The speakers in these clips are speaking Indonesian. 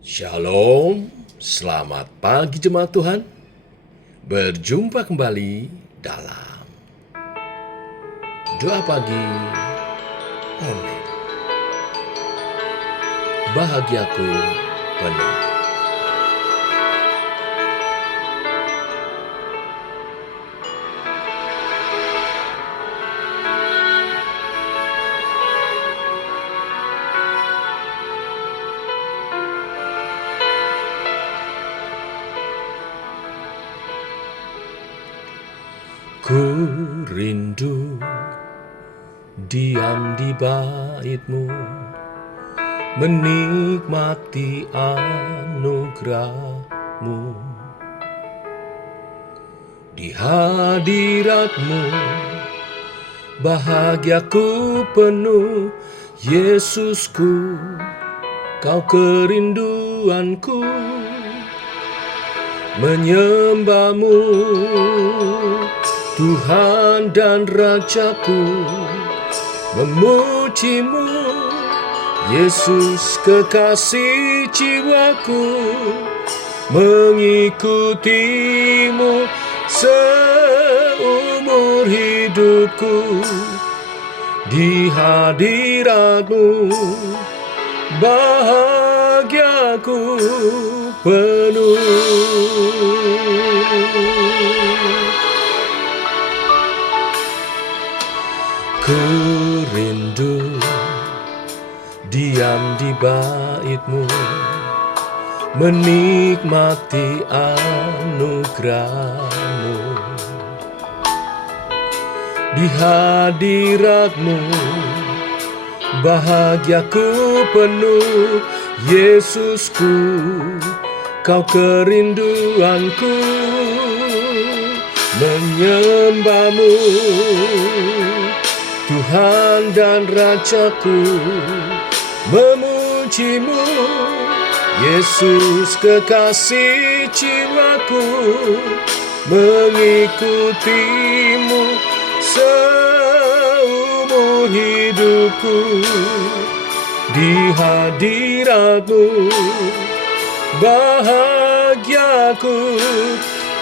Shalom, selamat pagi jemaat Tuhan. Berjumpa kembali dalam doa pagi online. Bahagiaku penuh. Ku rindu diam di bait-Mu, menikmati anugerah-Mu. Di hadirat-Mu bahagiaku penuh, Yesusku, Kau kerinduanku. Menyembah-Mu Tuhan dan Rajaku, memuji-Mu Yesus kekasih jiwaku, mengikuti-Mu seumur hidupku. Di hadirat-Mu bahagiaku penuh. Ku rindu diam di bait-Mu, menikmati anugerah-Mu. Di hadirat-Mu bahagiaku penuh, Yesusku, Kau kerinduanku. Menyembah-Mu Tuhan dan Rajaku, memuji-Mu Yesus kekasih jiwaku, mengikuti-Mu seumur hidupku. Di hadirat-Mu bahagiaku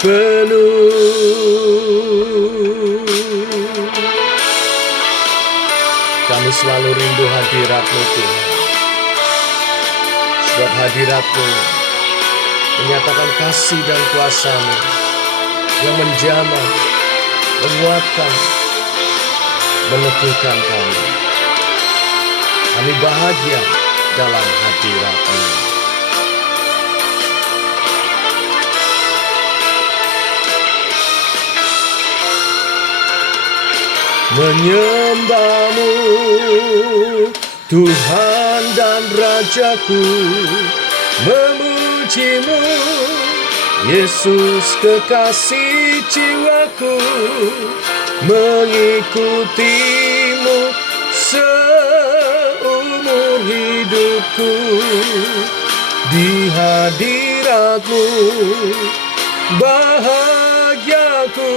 penuh. Kami selalu rindu hadirat-Mu Tuhan, sebab hadirat-Mu menyatakan kasih dan kuasa-Mu yang menjamah, menguatkan, meneguhkan kami. Kami bahagia dalam hadirat-Mu. Menyembah-Mu Tuhan dan Rajaku, memuji-Mu Yesus kekasih jiwaku, mengikuti-Mu seumur hidupku. Di hadirat-Mu bahagiaku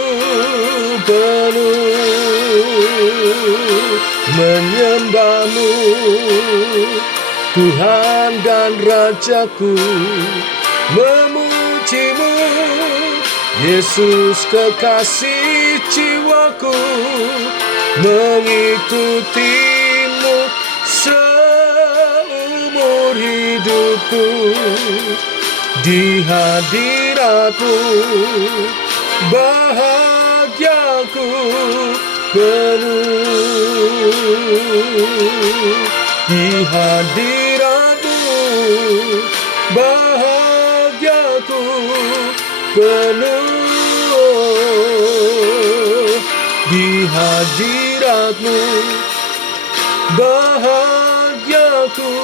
penuh. Menyembah-Mu Tuhan dan Rajaku, memuji-Mu Yesus kekasih jiwaku, mengikuti-Mu seumur hidupku. Di hadirat-Mu bahagiaku penuh. Di hadirat-Mu bahagiaku penuh. Di hadirat-Mu bahagiaku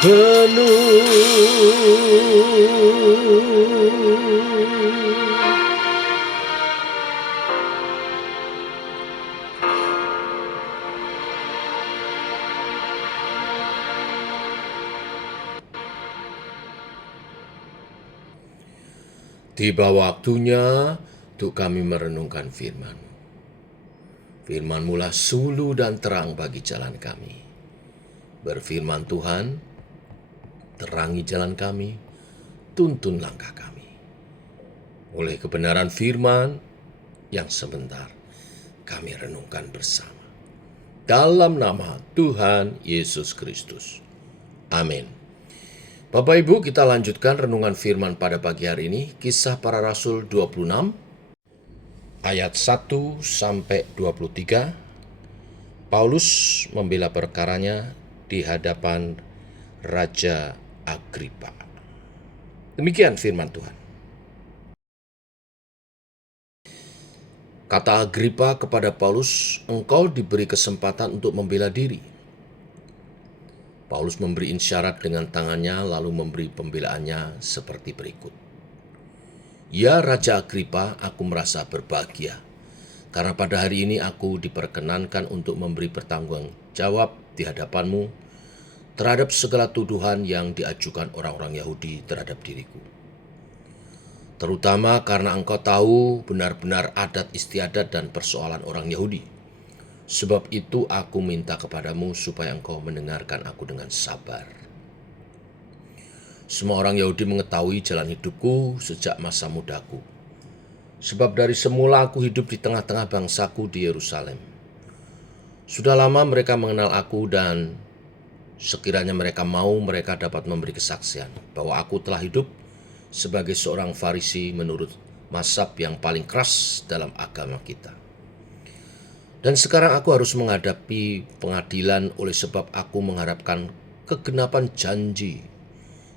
penuh. Tiba waktunya untuk kami merenungkan firman. Firman-Mu lah sulu dan terang bagi jalan kami. Berfirman Tuhan, terangi jalan kami, tuntun langkah kami. Oleh kebenaran firman yang sebentar kami renungkan bersama. Dalam nama Tuhan Yesus Kristus. Amin. Bapak Ibu, kita lanjutkan renungan firman pada pagi hari ini, Kisah Para Rasul 26, ayat 1 sampai 23. Paulus membela perkaranya di hadapan Raja Agripa. Demikian firman Tuhan. Kata Agripa kepada Paulus, "Engkau diberi kesempatan untuk membela diri." Paulus memberi isyarat dengan tangannya lalu memberi pembelaannya seperti berikut. "Ya Raja Agripa, aku merasa berbahagia karena pada hari ini aku diperkenankan untuk memberi pertanggung jawab di hadapanmu terhadap segala tuduhan yang diajukan orang-orang Yahudi terhadap diriku. Terutama karena engkau tahu benar-benar adat istiadat dan persoalan orang Yahudi. Sebab itu aku minta kepadamu supaya engkau mendengarkan aku dengan sabar. Semua orang Yahudi mengetahui jalan hidupku sejak masa mudaku. Sebab dari semula aku hidup di tengah-tengah bangsaku di Yerusalem. Sudah lama mereka mengenal aku dan sekiranya mereka mau, mereka dapat memberi kesaksian bahwa aku telah hidup sebagai seorang Farisi menurut mazhab yang paling keras dalam agama kita. Dan sekarang aku harus menghadapi pengadilan oleh sebab aku mengharapkan kegenapan janji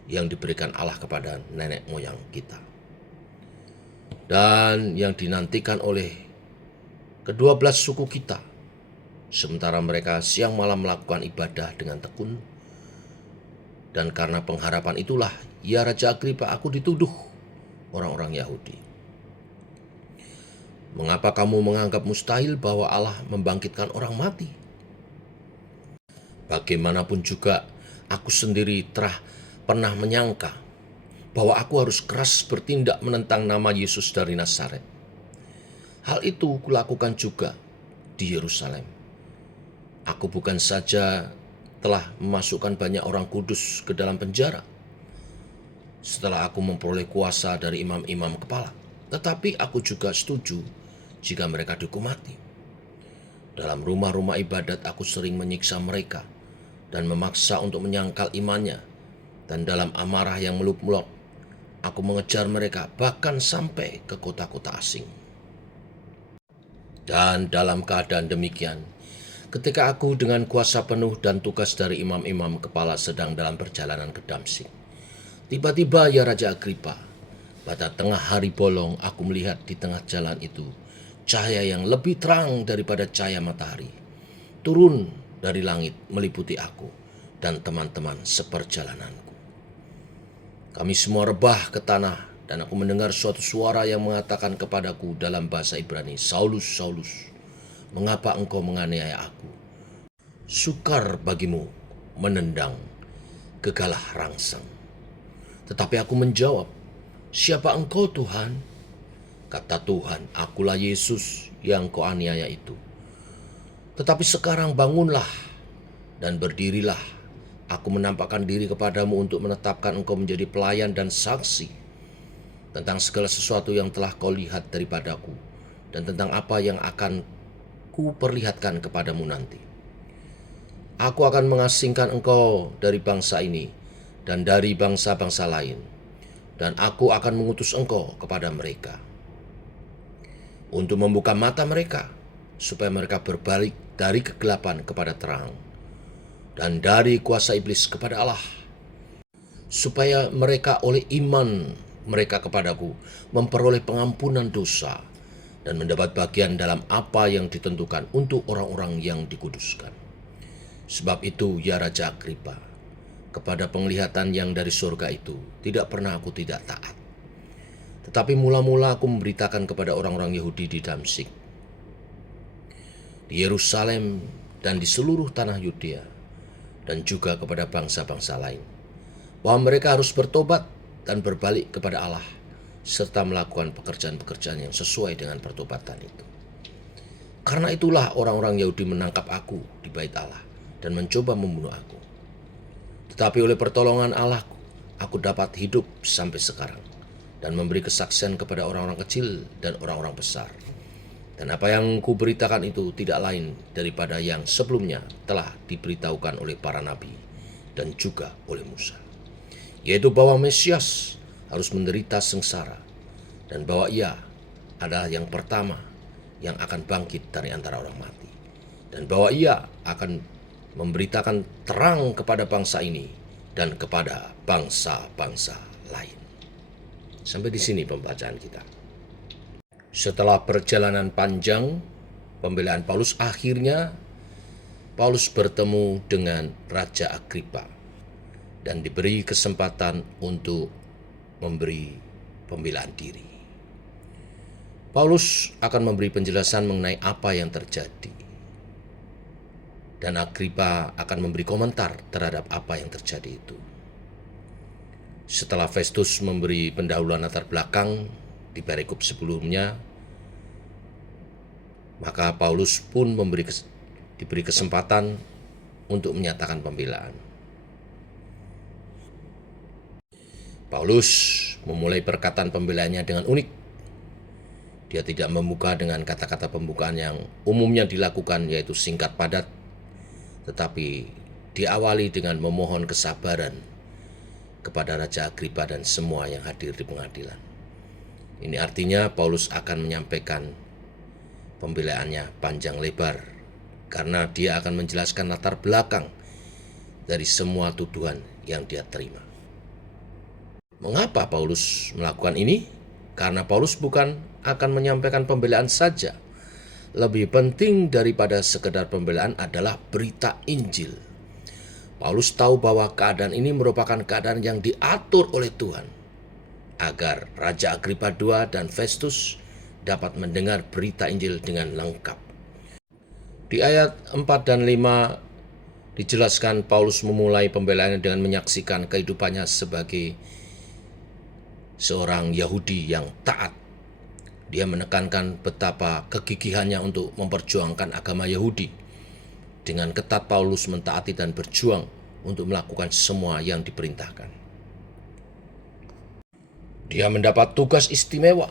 yang diberikan Allah kepada nenek moyang kita. Dan yang dinantikan oleh ke-12 suku kita. Sementara mereka siang malam melakukan ibadah dengan tekun. Dan karena pengharapan itulah, ya Raja Agripa, aku dituduh orang-orang Yahudi. Mengapa kamu menganggap mustahil bahwa Allah membangkitkan orang mati? Bagaimanapun juga, aku sendiri telah pernah menyangka bahwa aku harus keras bertindak menentang nama Yesus dari Nazaret. Hal itu kulakukan juga di Yerusalem. Aku bukan saja telah memasukkan banyak orang kudus ke dalam penjara setelah aku memperoleh kuasa dari imam-imam kepala, tetapi aku juga setuju jika mereka dihukum mati. Dalam rumah-rumah ibadat aku sering menyiksa mereka dan memaksa untuk menyangkal imannya, dan dalam amarah yang meluap-meluap aku mengejar mereka bahkan sampai ke kota-kota asing. Dan dalam keadaan demikian, ketika aku dengan kuasa penuh dan tugas dari imam-imam kepala sedang dalam perjalanan ke Damsyik, tiba-tiba ya Raja Agripa, pada tengah hari bolong aku melihat di tengah jalan itu cahaya yang lebih terang daripada cahaya matahari turun dari langit meliputi aku dan teman-teman seperjalananku. Kami semua rebah ke tanah dan aku mendengar suatu suara yang mengatakan kepadaku dalam bahasa Ibrani, "Saulus, Saulus, mengapa engkau menganiaya aku? Sukar bagimu menendang gegalah rangsang." Tetapi aku menjawab, "Siapa engkau Tuhan?" Kata Tuhan, "Akulah Yesus yang kau aniaya itu. Tetapi sekarang bangunlah dan berdirilah. Aku menampakkan diri kepadamu untuk menetapkan engkau menjadi pelayan dan saksi tentang segala sesuatu yang telah kau lihat daripadaku dan tentang apa yang akan kuperlihatkan kepadamu nanti. Aku akan mengasingkan engkau dari bangsa ini dan dari bangsa-bangsa lain, dan aku akan mengutus engkau kepada mereka untuk membuka mata mereka supaya mereka berbalik dari kegelapan kepada terang dan dari kuasa iblis kepada Allah, supaya mereka oleh iman mereka kepadaku memperoleh pengampunan dosa dan mendapat bagian dalam apa yang ditentukan untuk orang-orang yang dikuduskan. Sebab itu ya Raja Agripa, kepada penglihatan yang dari surga itu tidak pernah aku tidak taat. Tetapi mula-mula aku memberitakan kepada orang-orang Yahudi di Damsyik, di Yerusalem dan di seluruh tanah Yudea, dan juga kepada bangsa-bangsa lain, bahwa mereka harus bertobat dan berbalik kepada Allah, serta melakukan pekerjaan-pekerjaan yang sesuai dengan pertobatan itu. Karena itulah orang-orang Yahudi menangkap aku di bait Allah dan mencoba membunuh aku. Tetapi oleh pertolongan Allahku, aku dapat hidup sampai sekarang dan memberi kesaksian kepada orang-orang kecil dan orang-orang besar. Dan apa yang kuberitakan itu tidak lain daripada yang sebelumnya telah diberitahukan oleh para nabi dan juga oleh Musa, yaitu bahwa Mesias harus menderita sengsara dan bahwa ia adalah yang pertama yang akan bangkit dari antara orang mati, dan bahwa ia akan memberitakan terang kepada bangsa ini dan kepada bangsa-bangsa lain. Sampai di sini pembacaan kita. Setelah perjalanan panjang pembelaan Paulus, akhirnya Paulus bertemu dengan Raja Agripa dan diberi kesempatan untuk memberi pembelaan diri. Paulus akan memberi penjelasan mengenai apa yang terjadi, dan Agripa akan memberi komentar terhadap apa yang terjadi itu. Setelah Festus memberi pendahuluan latar belakang di perikop sebelumnya, maka Paulus pun diberi kesempatan untuk menyatakan pembelaan. Paulus memulai perkataan pembelaannya dengan unik. Dia tidak membuka dengan kata-kata pembukaan yang umumnya dilakukan, yaitu singkat padat, tetapi diawali dengan memohon kesabaran kepada Raja Agripa dan semua yang hadir di pengadilan. Ini artinya Paulus akan menyampaikan pembelaannya panjang lebar, karena dia akan menjelaskan latar belakang dari semua tuduhan yang dia terima. Mengapa Paulus melakukan ini? Karena Paulus bukan akan menyampaikan pembelaan saja. Lebih penting daripada sekedar pembelaan adalah berita Injil. Paulus tahu bahwa keadaan ini merupakan keadaan yang diatur oleh Tuhan, agar Raja Agripa II dan Festus dapat mendengar berita Injil dengan lengkap. Di ayat 4 dan 5 dijelaskan Paulus memulai pembelaannya dengan menyaksikan kehidupannya sebagai seorang Yahudi yang taat. Dia menekankan betapa kegigihannya untuk memperjuangkan agama Yahudi. Dengan ketat Paulus mentaati dan berjuang untuk melakukan semua yang diperintahkan. Dia mendapat tugas istimewa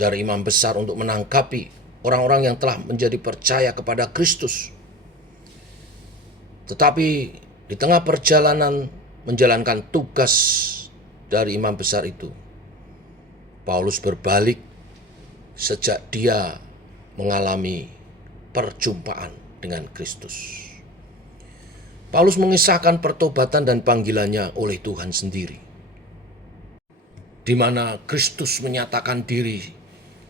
dari imam besar untuk menangkapi orang-orang yang telah menjadi percaya kepada Kristus. Tetapi di tengah perjalanan menjalankan tugas dari imam besar itu, Paulus berbalik sejak dia mengalami perjumpaan dengan Kristus. Paulus mengisahkan pertobatan dan panggilannya oleh Tuhan sendiri, di mana Kristus menyatakan diri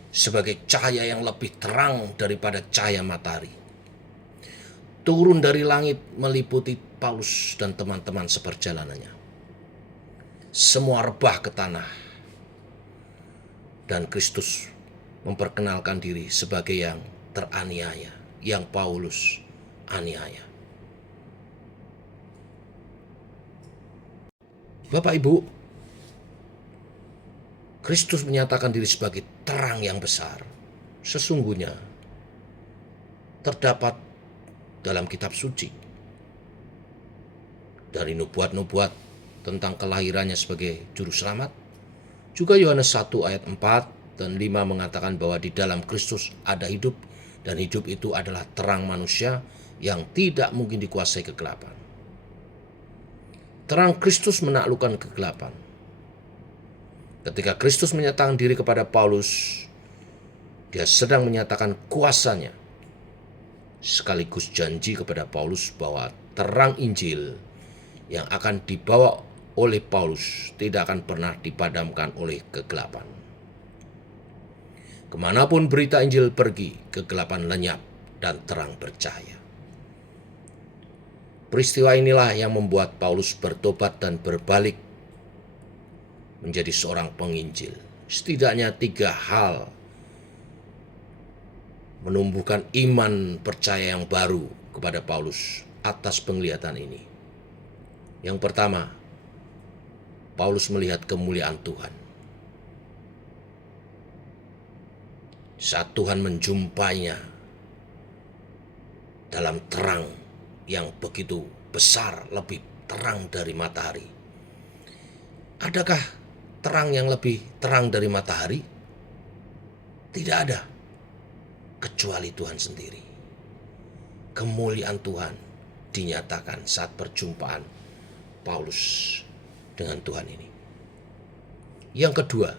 sebagai cahaya yang lebih terang daripada cahaya matahari. Turun dari langit meliputi Paulus dan teman-teman seperjalanannya. Semua rebah ke tanah, dan Kristus memperkenalkan diri sebagai yang teraniaya, yang Paulus aniaya. Bapak Ibu, Kristus menyatakan diri sebagai terang yang besar. Sesungguhnya terdapat dalam kitab suci, dari nubuat-nubuat tentang kelahirannya sebagai juru selamat. Juga Yohanes 1 ayat 4 dan 5 mengatakan bahwa di dalam Kristus ada hidup, dan hidup itu adalah terang manusia yang tidak mungkin dikuasai kegelapan. Terang Kristus menaklukkan kegelapan. Ketika Kristus menyatakan diri kepada Paulus, dia sedang menyatakan kuasanya, sekaligus janji kepada Paulus bahwa terang Injil yang akan dibawa oleh Paulus tidak akan pernah dipadamkan oleh kegelapan. Kemanapun berita Injil pergi, kegelapan lenyap dan terang bercahaya. Peristiwa inilah yang membuat Paulus bertobat dan berbalik menjadi seorang penginjil. Setidaknya 3 hal menumbuhkan iman percaya yang baru kepada Paulus atas penglihatan ini. Yang pertama, Paulus melihat kemuliaan Tuhan. Saat Tuhan menjumpainya dalam terang yang begitu besar, lebih terang dari matahari, Adakah terang yang lebih terang dari matahari? Tidak ada, kecuali Tuhan sendiri. Kemuliaan Tuhan dinyatakan saat perjumpaan Paulus dengan Tuhan ini. Yang kedua,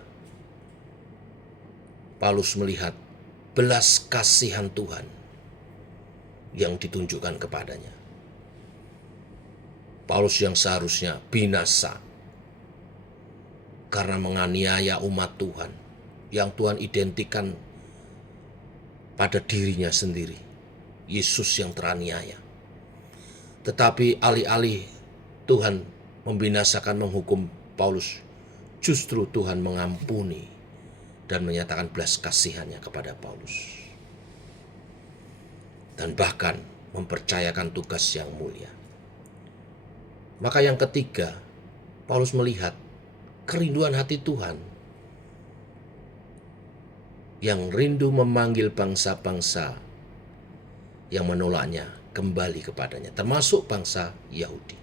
Paulus melihat belas kasihan Tuhan yang ditunjukkan kepadanya. Paulus yang seharusnya binasa karena menganiaya umat Tuhan yang Tuhan identikan pada dirinya sendiri, Yesus yang teraniaya. Tetapi alih-alih Tuhan membinasakan, menghukum Paulus, justru Tuhan mengampuni dan menyatakan belas kasihannya kepada Paulus. Dan bahkan mempercayakan tugas yang mulia. Maka yang ketiga, Paulus melihat kerinduan hati Tuhan yang rindu memanggil bangsa-bangsa yang menolaknya kembali kepadanya, termasuk bangsa Yahudi.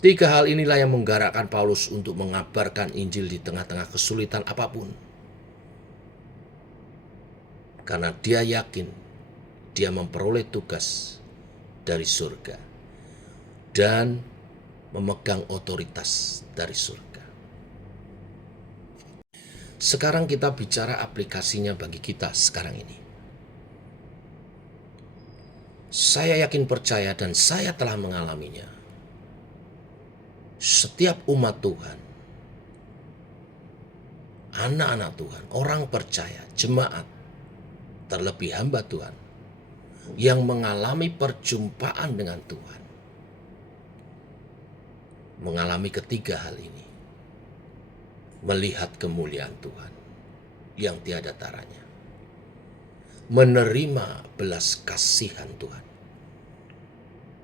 Tiga hal inilah yang menggerakkan Paulus untuk mengabarkan Injil di tengah-tengah kesulitan apapun. Karena dia yakin dia memperoleh tugas dari surga dan memegang otoritas dari surga. Sekarang kita bicara aplikasinya bagi kita sekarang ini. Saya yakin percaya dan saya telah mengalaminya. Setiap umat Tuhan, anak-anak Tuhan, orang percaya, jemaat, terlebih hamba Tuhan, yang mengalami perjumpaan dengan Tuhan, mengalami ketiga hal ini. Melihat kemuliaan Tuhan yang tiada taranya, menerima belas kasihan Tuhan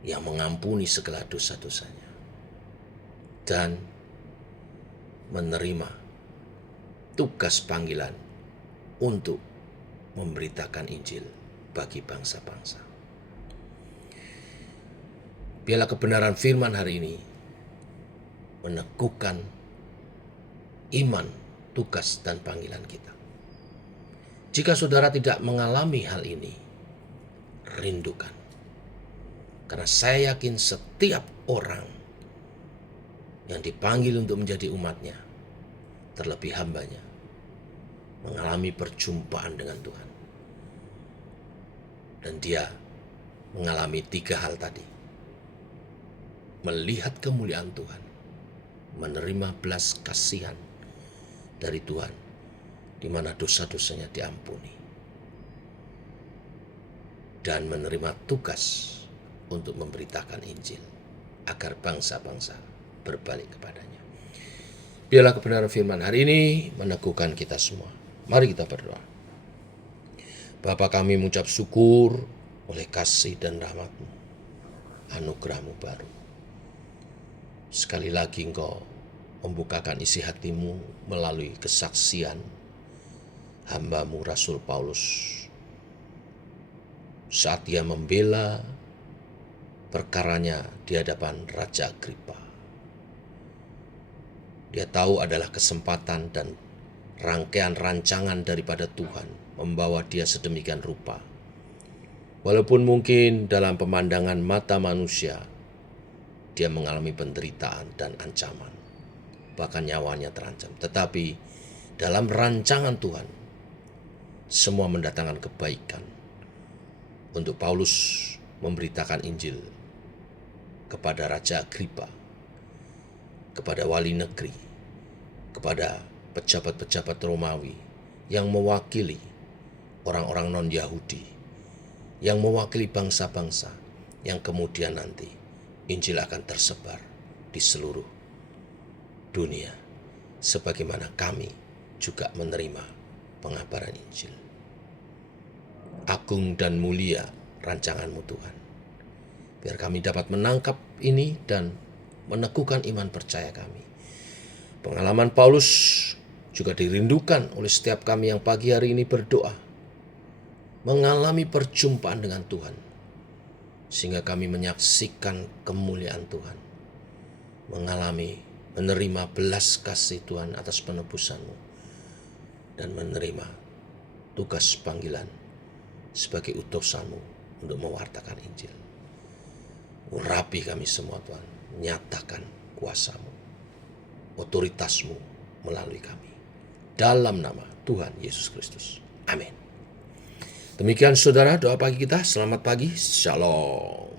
yang mengampuni segala dosa-dosanya, dan menerima tugas panggilan untuk memberitakan Injil bagi bangsa-bangsa. Biarlah kebenaran firman hari ini meneguhkan iman, tugas, dan panggilan kita. Jika saudara tidak mengalami hal ini, rindukan. Karena saya yakin setiap orang yang dipanggil untuk menjadi umatnya, terlebih hambanya, mengalami perjumpaan dengan Tuhan. Dan dia mengalami tiga hal tadi. Melihat kemuliaan Tuhan, menerima belas kasihan dari Tuhan, di mana dosa-dosanya diampuni, dan menerima tugas untuk memberitakan Injil agar bangsa-bangsa berbalik kepadanya. Biarlah kebenaran firman hari ini meneguhkan kita semua. Mari kita berdoa. Bapa, kami mengucap syukur oleh kasih dan rahmat-Mu, anugerah-Mu baru. Sekali lagi Engkau membukakan isi hatimu melalui kesaksian hamba-Mu Rasul Paulus saat dia membela perkaranya di hadapan Raja Agripa. Dia tahu adalah kesempatan dan rangkaian rancangan daripada Tuhan membawa dia sedemikian rupa. Walaupun mungkin dalam pemandangan mata manusia, dia mengalami penderitaan dan ancaman, bahkan nyawanya terancam. Tetapi dalam rancangan Tuhan, semua mendatangkan kebaikan untuk Paulus memberitakan Injil kepada Raja Agripa, kepada wali negeri, kepada pejabat-pejabat Romawi yang mewakili orang-orang non-Yahudi, yang mewakili bangsa-bangsa, yang kemudian nanti Injil akan tersebar di seluruh dunia, sebagaimana kami juga menerima pengabaran Injil. Agung dan mulia rancangan-Mu Tuhan. Biar kami dapat menangkap ini dan meneguhkan iman percaya kami. Pengalaman Paulus juga dirindukan oleh setiap kami yang pagi hari ini berdoa, mengalami perjumpaan dengan Tuhan, sehingga kami menyaksikan kemuliaan Tuhan menerima belas kasih Tuhan atas penebusanmu, dan menerima tugas panggilan sebagai utusanmu untuk mewartakan Injil. Urapi kami semua Tuhan, nyatakan kuasamu, otoritasmu melalui kami. Dalam nama Tuhan Yesus Kristus. Amin. Demikian saudara doa pagi kita. Selamat pagi. Shalom.